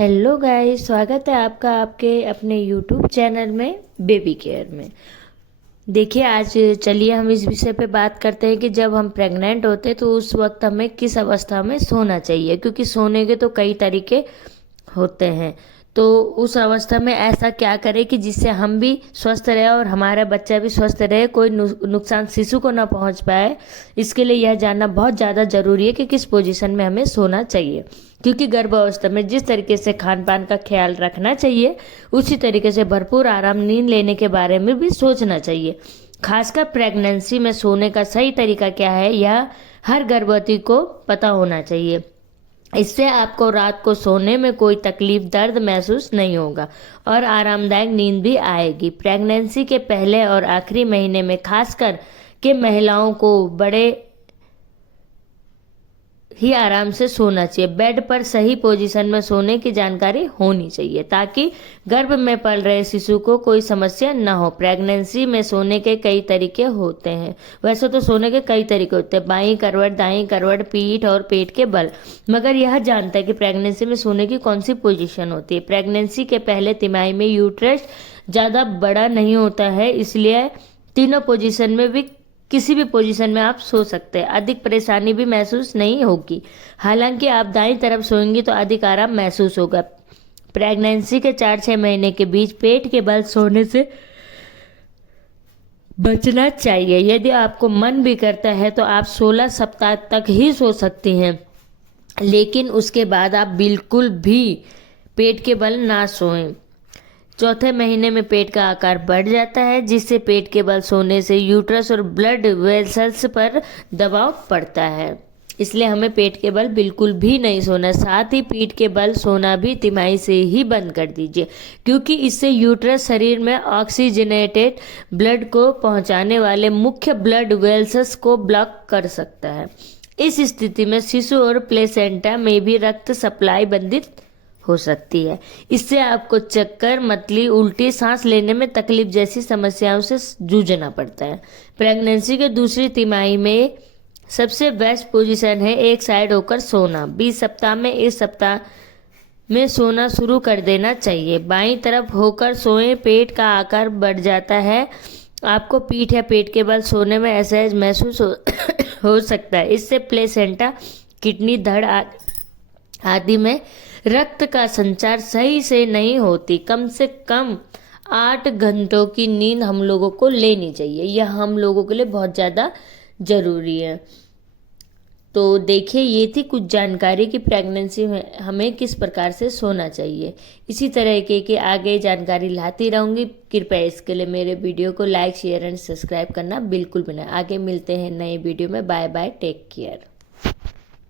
Hello guys, स्वागत है आपका आपके अपने यूट्यूब चैनल में बेबी केयर में। देखिए, आज चलिए हम इस विषय पे बात करते हैं कि जब हम प्रेग्नेंट होते हैं तो उस वक्त हमें किस अवस्था में सोना चाहिए, क्योंकि सोने के तो कई तरीके होते हैं। तो उस अवस्था में ऐसा क्या करें कि जिससे हम भी स्वस्थ रहे और हमारा बच्चा भी स्वस्थ रहे, कोई नुकसान शिशु को ना पहुंच पाए। इसके लिए यह जानना बहुत ज़्यादा ज़रूरी है कि किस पोजीशन में हमें सोना चाहिए, क्योंकि गर्भावस्था में जिस तरीके से खान पान का ख्याल रखना चाहिए, उसी तरीके से भरपूर आराम नींद लेने के बारे में भी सोचना चाहिए। खासकर प्रेगनेंसी में सोने का सही तरीका क्या है, यह हर गर्भवती को पता होना चाहिए। इससे आपको रात को सोने में कोई तकलीफ दर्द महसूस नहीं होगा और आरामदायक नींद भी आएगी। प्रेगनेंसी के पहले और आखिरी महीने में खासकर के महिलाओं को बड़े ही आराम से सोना चाहिए। बेड पर सही पोजीशन में सोने की जानकारी होनी चाहिए ताकि गर्भ में पल रहे शिशु को कोई समस्या न हो। प्रेगनेंसी में सोने के कई तरीके होते हैं। वैसे तो सोने के कई तरीके होते हैं, बाईं करवट, दाईं करवट, पीठ और पेट के बल। मगर यह जानता है कि प्रेगनेंसी में सोने की कौन सी पोजीशन होती है। प्रेगनेंसी के पहले तिमाही में यूट्रस ज़्यादा बड़ा नहीं होता है, इसलिए तीनों पोजीशन में भी किसी भी पोजीशन में आप सो सकते हैं। अधिक परेशानी भी महसूस नहीं होगी। हालांकि आप दाईं तरफ सोएंगी तो अधिक आराम महसूस होगा। प्रेगनेंसी के 4-6 महीने के बीच पेट के बल सोने से बचना चाहिए। यदि आपको मन भी करता है तो आप 16 सप्ताह तक ही सो सकती हैं, लेकिन उसके बाद आप बिल्कुल भी पेट के बल ना सोएं। चौथे महीने में पेट का आकार बढ़ जाता है, जिससे पेट के बल सोने से यूट्रस और ब्लड वेसल्स पर दबाव पड़ता है। इसलिए हमें पेट के बल बिल्कुल भी नहीं सोना। साथ ही पीठ के बल सोना भी तिमाही से ही बंद कर दीजिए, क्योंकि इससे यूट्रस शरीर में ऑक्सीजनेटेड ब्लड को पहुंचाने वाले मुख्य ब्लड वेसल्स को ब्लॉक कर सकता है। इस स्थिति में शिशु और प्लेसेंटा में भी रक्त सप्लाई बाधित हो सकती है। इससे आपको चक्कर, मतली, उल्टी, सांस लेने में तकलीफ जैसी समस्याओं से जूझना पड़ता है। प्रेगनेंसी के दूसरी तिमाही में सबसे बेस्ट पोजीशन है एक साइड होकर सोना। 20 सप्ताह में इस सप्ताह में सोना शुरू कर देना चाहिए। बाईं तरफ होकर सोएं, पेट का आकार बढ़ जाता है। आपको पीठ या पेट के बल सोने में असहज महसूस हो सकता है। इससे प्लेसेंटा, किडनी, धड़ आदि में रक्त का संचार सही से नहीं होती। कम से कम 8 घंटों की नींद हम लोगों को लेनी चाहिए। यह हम लोगों के लिए बहुत ज़्यादा ज़रूरी है। तो देखिए, ये थी कुछ जानकारी कि प्रेगनेंसी में हमें किस प्रकार से सोना चाहिए। इसी तरह के आगे जानकारी लाती रहूँगी। कृपया इसके लिए मेरे वीडियो को लाइक, शेयर एंड सब्सक्राइब करना बिल्कुल भी ना। आगे मिलते हैं नए वीडियो में। Bye bye, take care.